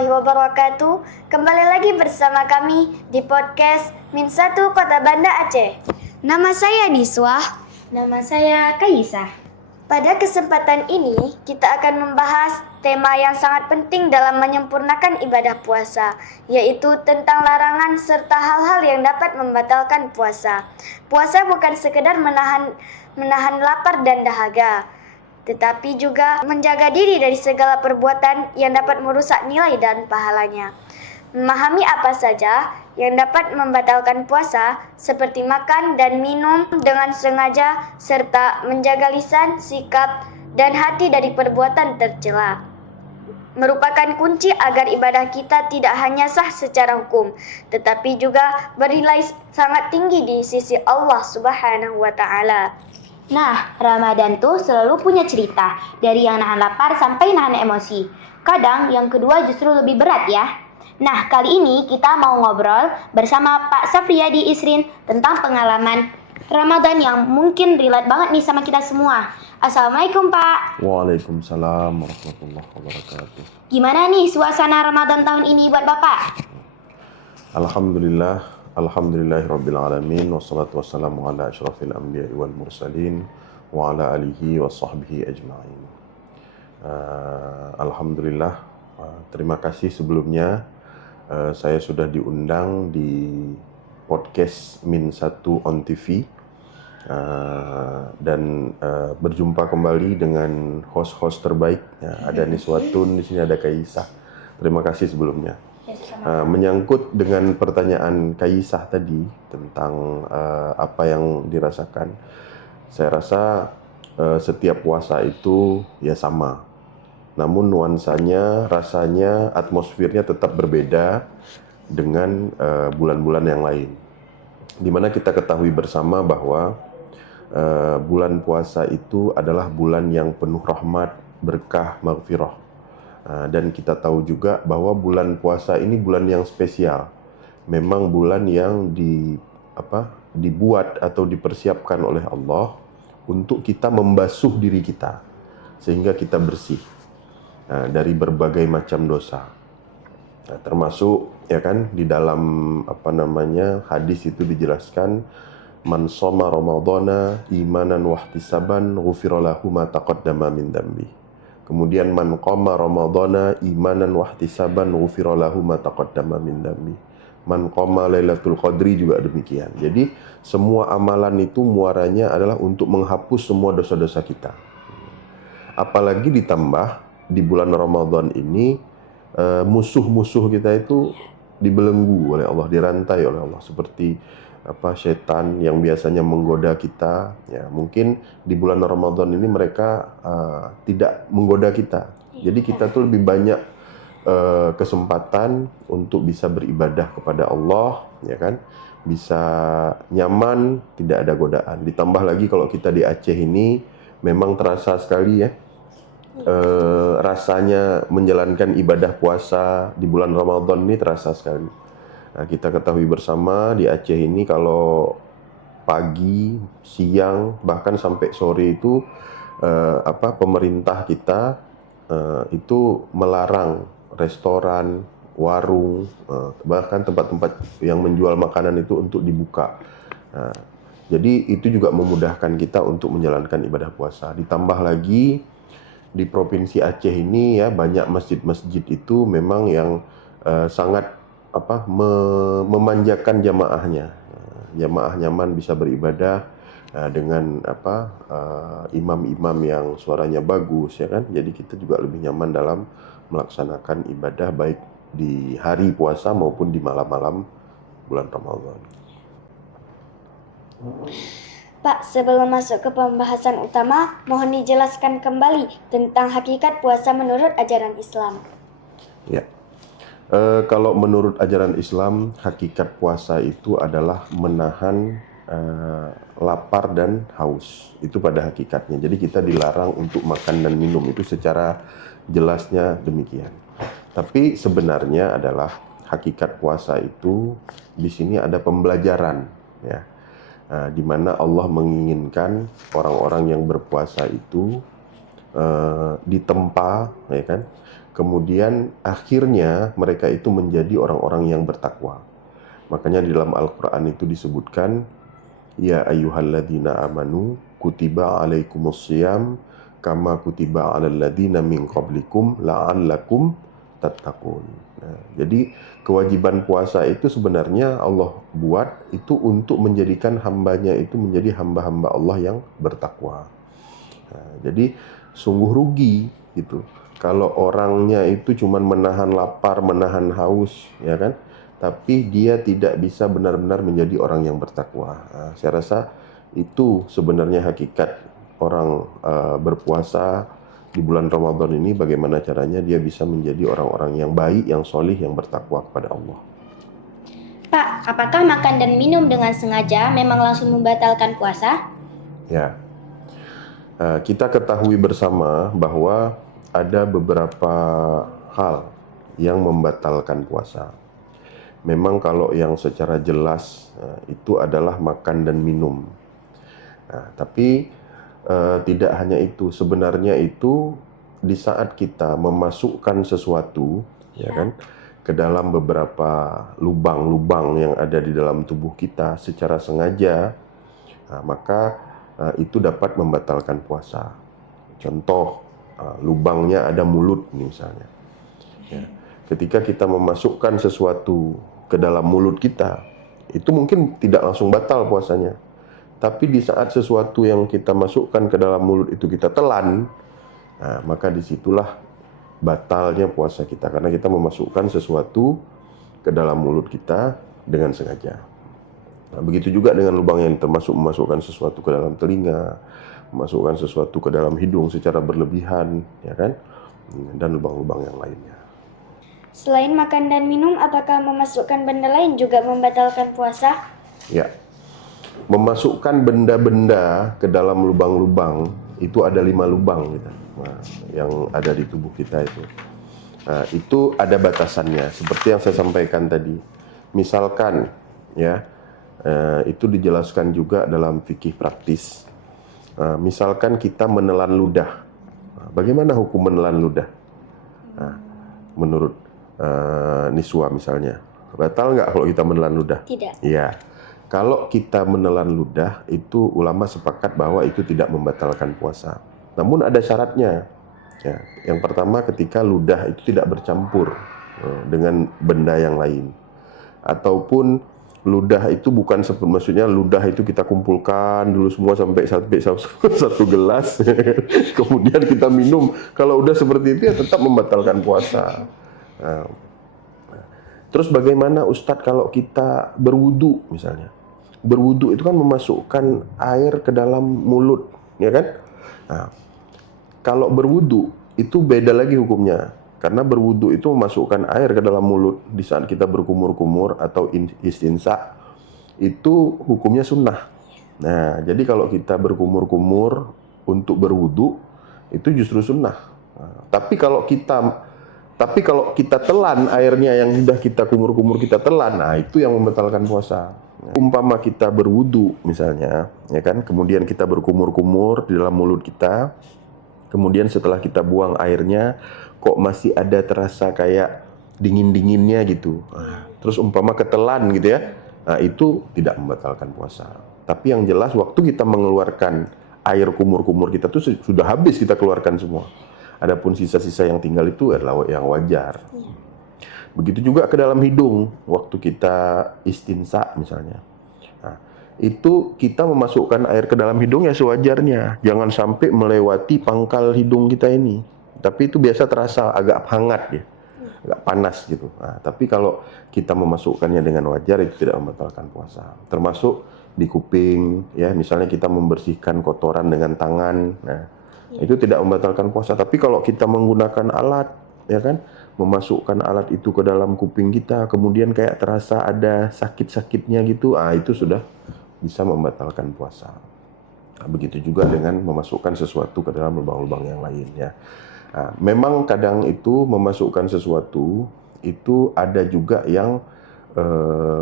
warahmatullahi wabarakatuh. Kembali lagi bersama kami di podcast Min 1 Kota Banda Aceh. Nama saya Niswah. Nama saya Kaisa. Pada kesempatan ini kita akan membahas tema yang sangat penting dalam menyempurnakan ibadah puasa, yaitu tentang larangan serta hal-hal yang dapat membatalkan puasa. Puasa bukan sekedar menahan lapar dan dahaga, tetapi juga menjaga diri dari segala perbuatan yang dapat merusak nilai dan pahalanya. Memahami apa saja yang dapat membatalkan puasa, seperti makan dan minum dengan sengaja, serta menjaga lisan, sikap, dan hati dari perbuatan tercela, merupakan kunci agar ibadah kita tidak hanya sah secara hukum, tetapi juga bernilai sangat tinggi di sisi Allah Subhanahu wa Ta'ala. Nah, Ramadan tuh selalu punya cerita, dari yang nahan lapar sampai nahan emosi. Kadang yang kedua justru lebih berat ya. Nah, kali ini kita mau ngobrol bersama Pak Safriyadi Isrin tentang pengalaman Ramadan yang mungkin relate banget nih sama kita semua. Assalamualaikum Pak. Waalaikumsalam warahmatullahi wabarakatuh. Gimana nih suasana Ramadan tahun ini buat Bapak? Alhamdulillahirabbil alamin wassalatu wassalamu ala asyrafil anbiya'i wal mursalin wa ala alihi washabbihi ajma'in. Alhamdulillah, terima kasih sebelumnya. Saya sudah diundang di podcast Min 1 on TV dan berjumpa kembali dengan host-host terbaik. Ada Niswatun, di sini ada Kaisah. Terima kasih sebelumnya. Menyangkut dengan pertanyaan Kaisah tadi tentang apa yang dirasakan, saya rasa setiap puasa itu ya sama. Namun nuansanya, rasanya, atmosfernya tetap berbeda dengan bulan-bulan yang lain. Dimana kita ketahui bersama bahwa bulan puasa itu adalah bulan yang penuh rahmat, berkah, maghfirah. Dan kita tahu juga bahwa bulan puasa ini bulan yang spesial. Memang bulan yang dibuat atau dipersiapkan oleh Allah untuk kita membasuh diri kita sehingga kita bersih dari berbagai macam dosa. Termasuk ya kan di dalam hadis itu dijelaskan, man shoma ramadhana imanan wahtisaban ghufira lahu ma taqaddama min dambi. Kemudian man qama ramadhana imanan wahtisaban ghufira lahu ma taqaddama min dambi. Man qama lailatul qadri juga demikian. Jadi semua amalan itu muaranya adalah untuk menghapus semua dosa-dosa kita. Apalagi ditambah di bulan Ramadan ini musuh-musuh kita itu dibelenggu oleh Allah, dirantai oleh Allah, seperti setan yang biasanya menggoda kita. Ya, mungkin di bulan Ramadan ini mereka tidak menggoda kita. Jadi kita tuh lebih banyak kesempatan untuk bisa beribadah kepada Allah, ya kan? Bisa nyaman, tidak ada godaan. Ditambah lagi kalau kita di Aceh ini memang terasa sekali ya. Rasanya menjalankan ibadah puasa di bulan Ramadan ini terasa sekali. Nah, kita ketahui bersama di Aceh ini kalau pagi, siang, bahkan sampai sore itu pemerintah kita itu melarang restoran, warung, bahkan tempat-tempat yang menjual makanan itu untuk dibuka. Nah, jadi itu juga memudahkan kita untuk menjalankan ibadah puasa. Ditambah lagi di Provinsi Aceh ini ya, banyak masjid-masjid itu memang yang sangat memanjakan jamaahnya. Jamaah nyaman bisa beribadah dengan imam-imam yang suaranya bagus, ya kan. Jadi kita juga lebih nyaman dalam melaksanakan ibadah baik di hari puasa maupun di malam-malam bulan Ramadan. Pak, sebelum masuk ke pembahasan utama, mohon dijelaskan kembali tentang hakikat puasa menurut ajaran Islam. Ya, kalau menurut ajaran Islam, hakikat puasa itu adalah menahan lapar dan haus. Itu pada hakikatnya. Jadi kita dilarang untuk makan dan minum, itu secara jelasnya demikian. Tapi sebenarnya adalah hakikat puasa itu di sini ada pembelajaran, ya. Di mana Allah menginginkan orang-orang yang berpuasa itu ditempa, ya kan, kemudian akhirnya mereka itu menjadi orang-orang yang bertakwa. Makanya di dalam Al-Quran itu disebutkan, ya ayyuhalladzina amanu kutiba alaikumussyiyam kama kutiba alal ladzina min qablikum la'allakum tattaqun. Nah, jadi kewajiban puasa itu sebenarnya Allah buat itu untuk menjadikan hambanya itu menjadi hamba-hamba Allah yang bertakwa. Nah, jadi sungguh rugi gitu kalau orangnya itu cuman menahan lapar, menahan haus, ya kan? Tapi dia tidak bisa benar-benar menjadi orang yang bertakwa. Nah, saya rasa itu sebenarnya hakikat orang berpuasa di bulan Ramadan ini, bagaimana caranya dia bisa menjadi orang-orang yang baik, yang solih, yang bertakwa kepada Allah. Pak, apakah makan dan minum dengan sengaja memang langsung membatalkan puasa? Ya, kita ketahui bersama bahwa ada beberapa hal yang membatalkan puasa. Memang kalau yang secara jelas itu adalah makan dan minum. Nah, tapi tidak hanya itu, sebenarnya itu di saat kita memasukkan sesuatu, ya kan, ke dalam beberapa lubang-lubang yang ada di dalam tubuh kita secara sengaja, nah, maka itu dapat membatalkan puasa. Contoh, lubangnya ada mulut misalnya. Ya. Ketika kita memasukkan sesuatu ke dalam mulut kita, itu mungkin tidak langsung batal puasanya. Tapi di saat sesuatu yang kita masukkan ke dalam mulut itu kita telan, nah, maka disitulah batalnya puasa kita. Karena kita memasukkan sesuatu ke dalam mulut kita dengan sengaja. Nah, begitu juga dengan lubang yang termasuk memasukkan sesuatu ke dalam telinga, memasukkan sesuatu ke dalam hidung secara berlebihan, ya kan? Dan lubang-lubang yang lainnya. Selain makan dan minum, apakah memasukkan benda lain juga membatalkan puasa? Ya, memasukkan benda-benda ke dalam lubang-lubang itu ada 5 lubang gitu, yang ada di tubuh kita itu. Nah, itu ada batasannya, seperti yang saya sampaikan tadi. Misalkan, ya, itu dijelaskan juga dalam fikih praktis. Misalkan kita menelan ludah, bagaimana hukum menelan ludah? Nah, menurut Niswa misalnya, batal nggak kalau kita menelan ludah? Tidak. Iya. Kalau kita menelan ludah, itu ulama sepakat bahwa itu tidak membatalkan puasa. Namun ada syaratnya. Ya, yang pertama ketika ludah itu tidak bercampur dengan benda yang lain. Ataupun ludah itu bukan maksudnya ludah itu kita kumpulkan dulu semua sampai satu gelas, kemudian kita minum. Kalau udah seperti itu ya tetap membatalkan puasa. Nah, terus bagaimana Ustadz kalau kita berwudu misalnya? Berwudu itu kan memasukkan air ke dalam mulut, ya kan? Nah, kalau berwudu itu beda lagi hukumnya. Karena berwudu itu memasukkan air ke dalam mulut di saat kita berkumur-kumur atau istinsa, itu hukumnya sunnah. Nah, jadi kalau kita berkumur-kumur untuk berwudu itu justru sunnah. Nah, tapi kalau kita telan airnya yang sudah kita kumur-kumur kita telan, nah itu yang membatalkan puasa. Umpama kita berwudu misalnya, ya kan, kemudian kita berkumur-kumur di dalam mulut kita, kemudian setelah kita buang airnya, kok masih ada terasa kayak dingin-dinginnya gitu. Nah, terus umpama ketelan gitu ya, nah itu tidak membatalkan puasa. Tapi yang jelas waktu kita mengeluarkan air kumur-kumur kita tuh sudah habis kita keluarkan semua. Adapun sisa-sisa yang tinggal itu adalah yang wajar. Ya. Begitu juga ke dalam hidung, waktu kita istinsa misalnya. Nah, itu kita memasukkan air ke dalam hidung ya sewajarnya. Jangan sampai melewati pangkal hidung kita ini. Tapi itu biasa terasa agak hangat ya, agak panas gitu. Nah, tapi kalau kita memasukkannya dengan wajar itu tidak membatalkan puasa. Termasuk di kuping, ya misalnya kita membersihkan kotoran dengan tangan. Nah, itu tidak membatalkan puasa. Tapi kalau kita menggunakan alat, ya kan, memasukkan alat itu ke dalam kuping kita, kemudian kayak terasa ada sakit-sakitnya gitu, itu sudah bisa membatalkan puasa. Nah, begitu juga dengan memasukkan sesuatu ke dalam lubang-lubang yang lainnya. Nah, memang kadang itu memasukkan sesuatu itu ada juga yang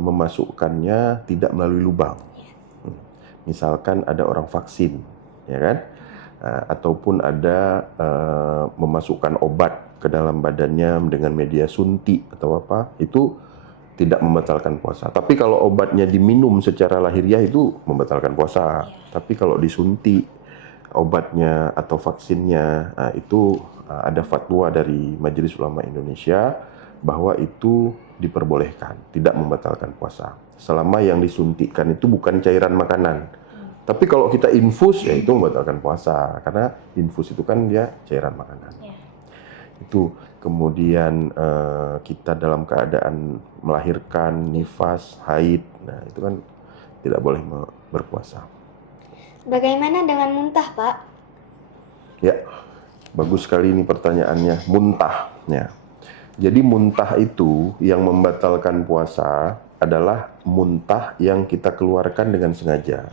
memasukkannya tidak melalui lubang. Misalkan ada orang vaksin, ya kan? Ataupun ada memasukkan obat ke dalam badannya dengan media suntik atau apa, itu tidak membatalkan puasa. Tapi kalau obatnya diminum secara lahiriah itu membatalkan puasa. Tapi kalau disuntik obatnya atau vaksinnya, itu ada fatwa dari Majelis Ulama Indonesia bahwa itu diperbolehkan, tidak membatalkan puasa. Selama yang disuntikkan itu bukan cairan makanan. Tapi kalau kita infus, ya itu membatalkan puasa. Karena infus itu kan dia cairan makanan. Itu kemudian kita dalam keadaan melahirkan, nifas, haid, nah itu kan tidak boleh berpuasa. Bagaimana dengan muntah, Pak? Ya, bagus sekali ini pertanyaannya, muntah. Ya. Jadi muntah itu yang membatalkan puasa adalah muntah yang kita keluarkan dengan sengaja.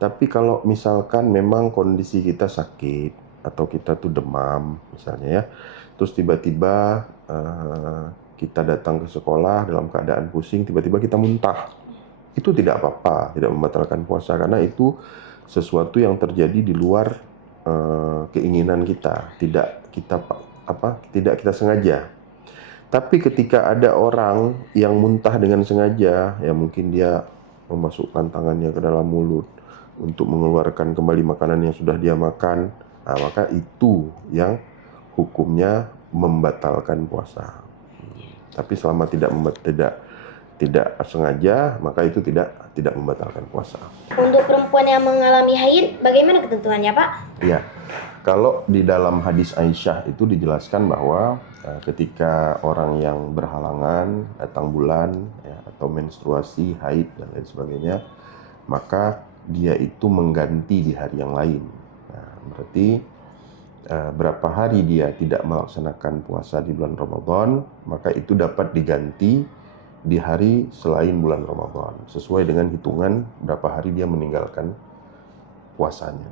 Tapi kalau misalkan memang kondisi kita sakit atau kita tuh demam misalnya ya, terus tiba-tiba kita datang ke sekolah dalam keadaan pusing, tiba-tiba kita muntah, itu tidak apa-apa, tidak membatalkan puasa karena itu sesuatu yang terjadi di luar keinginan kita, tidak kita sengaja. Tapi ketika ada orang yang muntah dengan sengaja, ya mungkin dia memasukkan tangannya ke dalam mulut untuk mengeluarkan kembali makanan yang sudah dia makan, nah, maka itu yang hukumnya membatalkan puasa. Tapi selama tidak sengaja, maka itu tidak membatalkan puasa. Untuk perempuan yang mengalami haid, bagaimana ketentuannya, Pak? Ya, kalau di dalam hadis Aisyah itu dijelaskan bahwa ketika orang yang berhalangan datang bulan ya, atau menstruasi, haid dan lain sebagainya, maka dia itu mengganti di hari yang lain. Nah, berarti berapa hari dia tidak melaksanakan puasa di bulan Ramadan, maka itu dapat diganti di hari selain bulan Ramadan, sesuai dengan hitungan berapa hari dia meninggalkan puasanya.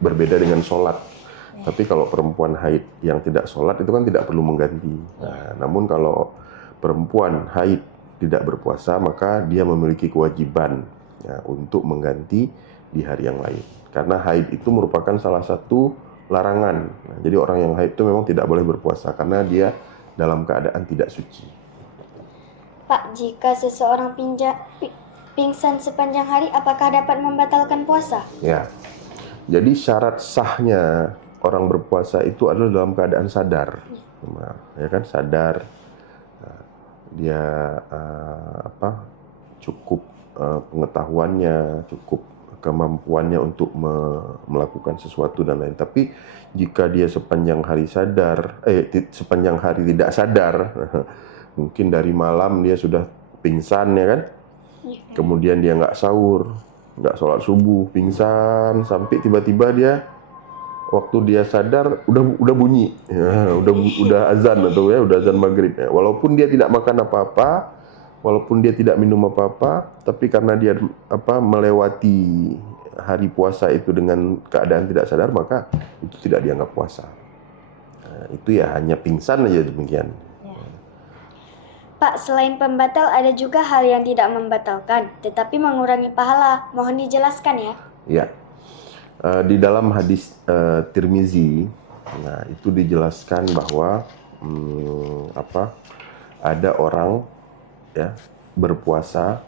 Berbeda dengan sholat. Tapi kalau perempuan haid yang tidak sholat itu kan tidak perlu mengganti. Nah, namun kalau perempuan haid tidak berpuasa, maka dia memiliki kewajiban ya, untuk mengganti di hari yang lain. Karena haid itu merupakan salah satu larangan. Nah, jadi orang yang haid itu memang tidak boleh berpuasa karena dia dalam keadaan tidak suci. Pak, jika seseorang pingsan sepanjang hari, apakah dapat membatalkan puasa? Ya. Jadi syarat sahnya orang berpuasa itu adalah dalam keadaan sadar. Nah, ya kan, sadar. Dia cukup pengetahuannya, cukup kemampuannya untuk melakukan sesuatu dan lain. Tapi jika dia sepanjang hari sepanjang hari tidak sadar, mungkin dari malam dia sudah pingsan ya kan, kemudian dia nggak sahur, nggak sholat subuh, pingsan sampai tiba-tiba dia waktu dia sadar udah bunyi, ya, udah azan atau ya udah azan maghrib ya. Walaupun dia tidak makan apa-apa, walaupun dia tidak minum apa-apa, tapi karena dia melewati hari puasa itu dengan keadaan tidak sadar, maka itu tidak dianggap puasa. Nah, itu ya hanya pingsan aja demikian. Pak, selain pembatal ada juga hal yang tidak membatalkan, tetapi mengurangi pahala. Mohon dijelaskan ya. Ya. Di dalam hadis Tirmizi, nah itu dijelaskan bahwa ada orang ya berpuasa,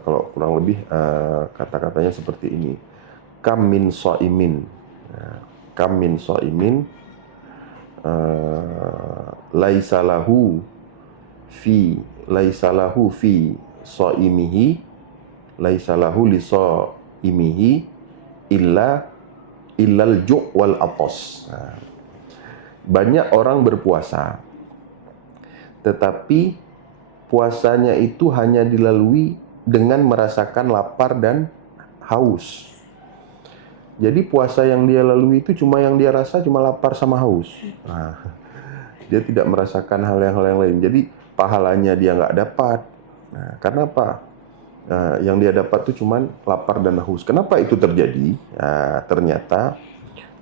kalau kurang lebih kata-katanya seperti ini, kam min shaimin, kam min shaimin laisa lahu fi shaimihi laisa lahu li shaimihi illal ju' wal atos. Nah, banyak orang berpuasa, tetapi puasanya itu hanya dilalui dengan merasakan lapar dan haus. Jadi puasa yang dia lalui itu cuma yang dia rasa cuma lapar sama haus. Nah, dia tidak merasakan hal yang lain. Jadi pahalanya dia nggak dapat. Nah, karena apa? Yang dia dapat itu cuman lapar dan haus. Kenapa itu terjadi? Nah, ternyata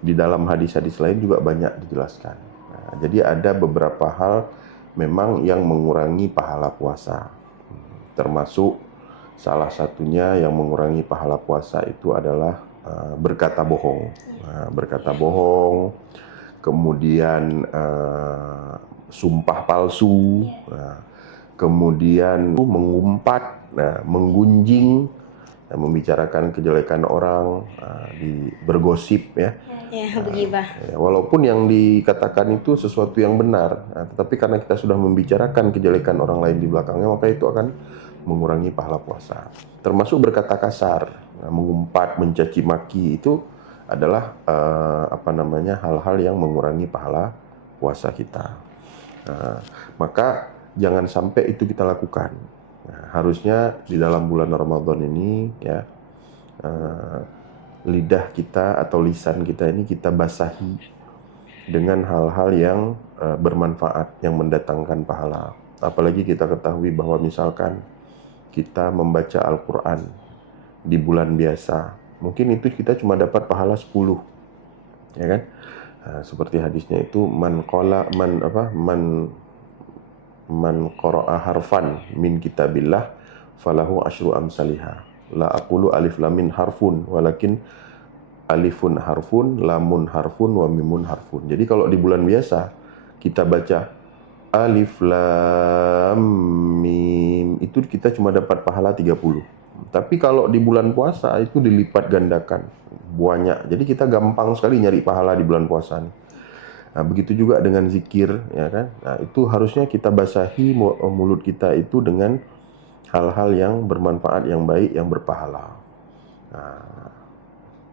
di dalam hadis-hadis lain juga banyak dijelaskan. Nah, jadi ada beberapa hal memang yang mengurangi pahala puasa. Termasuk salah satunya yang mengurangi pahala puasa itu adalah berkata bohong. Nah, berkata bohong, kemudian sumpah palsu, kemudian mengumpat, menggunjing, membicarakan kejelekan orang, bergosip ya. Ya, begibah. Ya, walaupun yang dikatakan itu sesuatu yang benar, tetapi karena kita sudah membicarakan kejelekan orang lain di belakangnya, maka itu akan mengurangi pahala puasa. Termasuk berkata kasar, mengumpat, mencaci maki itu adalah hal-hal yang mengurangi pahala puasa kita. Maka jangan sampai itu kita lakukan. Harusnya di dalam bulan Ramadan ini ya, lidah kita atau lisan kita ini kita basahi dengan hal-hal yang bermanfaat, yang mendatangkan pahala. Apalagi kita ketahui bahwa misalkan kita membaca Al-Quran di bulan biasa, mungkin itu kita cuma dapat pahala 10, ya kan? Seperti hadisnya itu man qara'a harfan min kitabillah falahu asyru amsalihah. La aqulu alif lam mim harfun walakin alifun harfun, lamun harfun, wa mimun harfun. Jadi kalau di bulan biasa kita baca alif lam mim, itu kita cuma dapat pahala 30. Tapi kalau di bulan puasa itu dilipat gandakan banyak. Jadi kita gampang sekali nyari pahala di bulan puasa nih. Nah, begitu juga dengan zikir, ya kan? Nah, itu harusnya kita basahi mulut kita itu dengan hal-hal yang bermanfaat, yang baik, yang berpahala. Nah,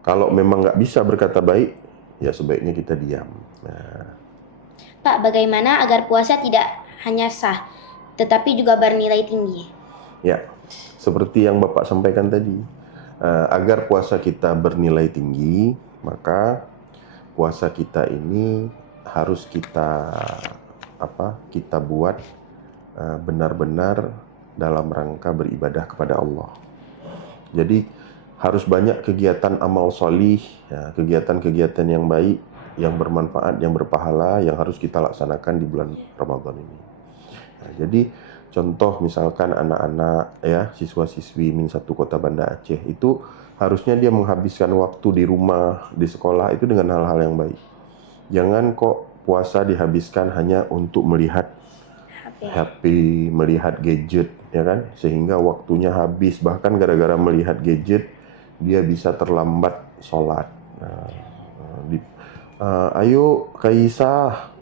kalau memang nggak bisa berkata baik, ya sebaiknya kita diam. Pak, bagaimana agar puasa tidak hanya sah, tetapi juga bernilai tinggi? Ya, seperti yang Bapak sampaikan tadi, agar puasa kita bernilai tinggi, maka puasa kita ini harus kita buat benar-benar dalam rangka beribadah kepada Allah. Jadi harus banyak kegiatan amal solih, ya, kegiatan-kegiatan yang baik, yang bermanfaat, yang berpahala, yang harus kita laksanakan di bulan Ramadan ini. Nah, jadi contoh misalkan anak-anak ya, siswa-siswi Min 1 Kota Banda Aceh itu harusnya dia menghabiskan waktu di rumah, di sekolah itu dengan hal-hal yang baik. Jangan kok puasa dihabiskan hanya untuk melihat HP, melihat gadget, ya kan? Sehingga waktunya habis, bahkan gara-gara melihat gadget dia bisa terlambat sholat. Ayo Kaisah,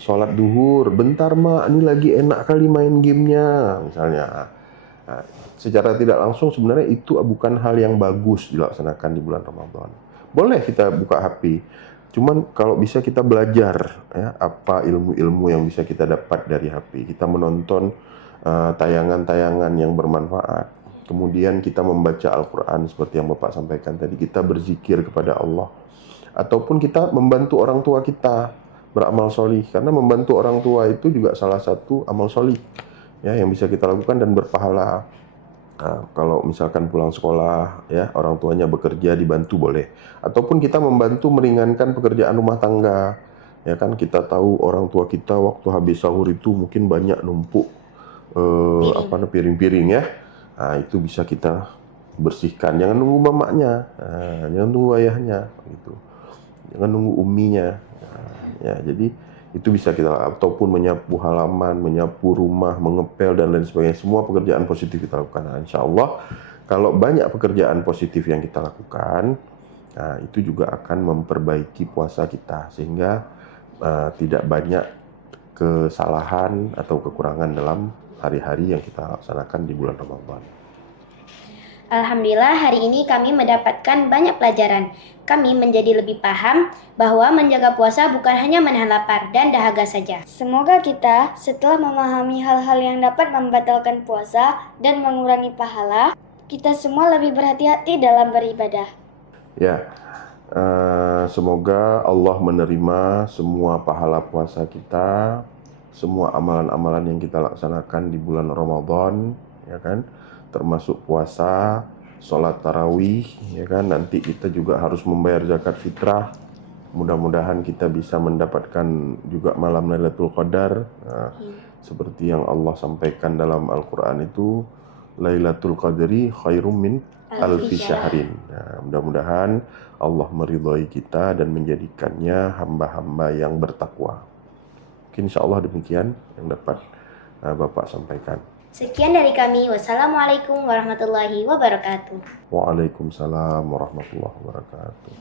sholat duhur, bentar mak, ini lagi enak kali main gamenya, misalnya. Nah, secara tidak langsung sebenarnya itu bukan hal yang bagus dilaksanakan di bulan Ramadan. Boleh kita buka HP, cuman kalau bisa kita belajar ya, apa ilmu-ilmu yang bisa kita dapat dari HP. Kita menonton tayangan-tayangan yang bermanfaat. Kemudian kita membaca Al-Quran seperti yang Bapak sampaikan tadi. Kita berzikir kepada Allah. Ataupun kita membantu orang tua kita beramal solih. Karena membantu orang tua itu juga salah satu amal solih ya, yang bisa kita lakukan dan berpahala. Nah, kalau misalkan pulang sekolah ya, orang tuanya bekerja, dibantu boleh. Ataupun kita membantu meringankan pekerjaan rumah tangga. Ya kan, kita tahu orang tua kita waktu habis sahur itu mungkin banyak numpuk piring-piring ya. Nah, itu bisa kita bersihkan. Jangan nunggu mamanya, jangan nunggu ayahnya gitu. Jangan nunggu uminya. Ya, jadi itu bisa kita, ataupun menyapu halaman, menyapu rumah, mengepel dan lain sebagainya. Semua pekerjaan positif kita lakukan. Nah, insya Allah kalau banyak pekerjaan positif yang kita lakukan, nah, itu juga akan memperbaiki puasa kita sehingga tidak banyak kesalahan atau kekurangan dalam hari-hari yang kita laksanakan di bulan Ramadan. Alhamdulillah hari ini kami mendapatkan banyak pelajaran. Kami menjadi lebih paham bahwa menjaga puasa bukan hanya menahan lapar dan dahaga saja. Semoga kita setelah memahami hal-hal yang dapat membatalkan puasa dan mengurangi pahala, kita semua lebih berhati-hati dalam beribadah. Ya, semoga Allah menerima semua pahala puasa kita, semua amalan-amalan yang kita laksanakan di bulan Ramadan, ya kan? Termasuk puasa, sholat tarawih, ya kan? Nanti kita juga harus membayar zakat fitrah. Mudah-mudahan kita bisa mendapatkan juga malam Lailatul Qadar. Nah, seperti yang Allah sampaikan dalam Al-Quran itu, Lailatul Qadri khairum min alfi syahrin. Nah, mudah-mudahan Allah meridhai kita dan menjadikannya hamba-hamba yang bertakwa. Mungkin insya Allah demikian yang dapat Bapak sampaikan. Sekian dari kami. Wassalamualaikum warahmatullahi wabarakatuh. Waalaikumsalam warahmatullahi wabarakatuh.